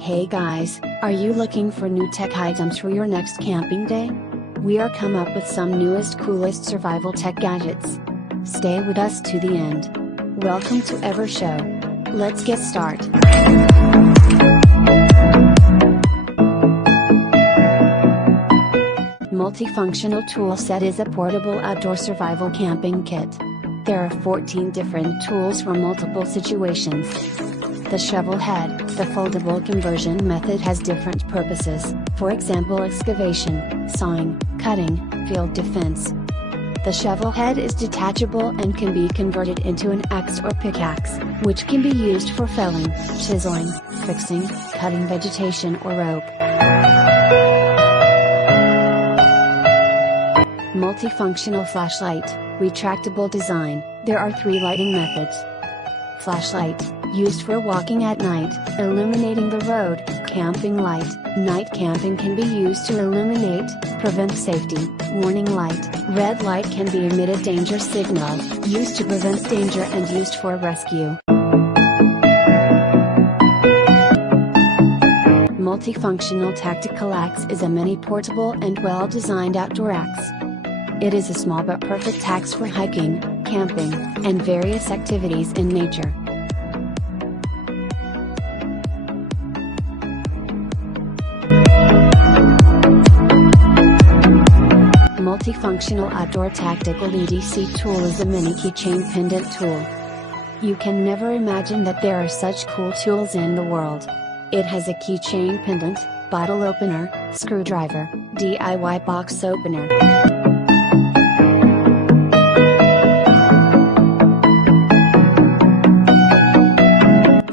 Hey guys, are you looking for new tech items for your next camping day? We are come up with some newest coolest survival tech gadgets. Stay with us to the end. Welcome to Ever Show. Let's get started. Multifunctional Tool Set is a portable outdoor survival camping kit. There are 14 different tools for multiple situations. The shovel head, the foldable conversion method, has different purposes, for example excavation, sawing, cutting, field defense. The shovel head is detachable and can be converted into an axe or pickaxe, which can be used for felling, chiseling, fixing, cutting vegetation or rope. Multifunctional Flashlight, retractable design. There are 3 lighting methods. Flashlight, used for walking at night, illuminating the road. Camping light, night camping can be used to illuminate, prevent safety. Warning light, red light can be emitted danger signal, used to prevent danger and used for rescue. Multifunctional Tactical Axe is a mini portable and well-designed outdoor axe. It is a small but perfect axe for hiking, camping, and various activities in nature. Multifunctional Outdoor Tactical EDC tool is a mini keychain pendant tool. You can never imagine that there are such cool tools in the world. It has a keychain pendant, bottle opener, screwdriver, DIY box opener.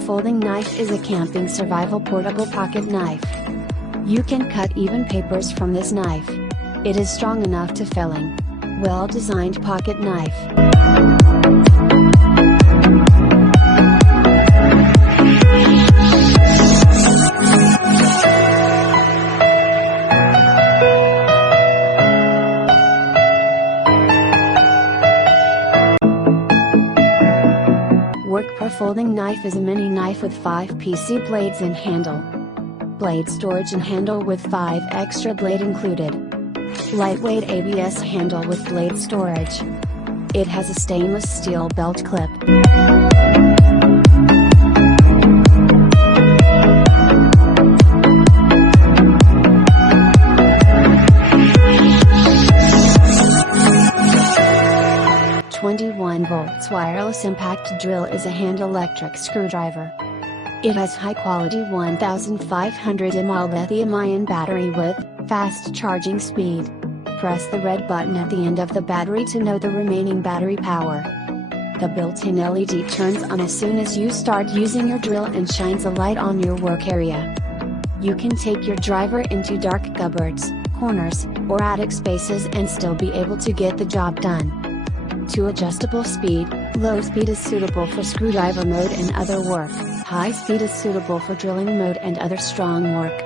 Folding knife is a camping survival portable pocket knife. You can cut even papers from this knife. It is strong enough to felling. Well-designed pocket knife. WORKPRO folding knife is a mini knife with 5 PC blades and handle. Blade storage and handle with 5 extra blade included. Lightweight ABS handle with blade storage. It has a stainless steel belt clip. .21V wireless impact drill is a hand electric screwdriver. It has high quality 1500 mAh lithium-ion battery with fast charging speed. Press the red button at the end of the battery to know the remaining battery power. The built-in LED turns on as soon as you start using your drill and shines a light on your work area. You can take your driver into dark cupboards, corners, or attic spaces and still be able to get the job done. 2 adjustable speed, low speed is suitable for screwdriver mode and other work, high speed is suitable for drilling mode and other strong work.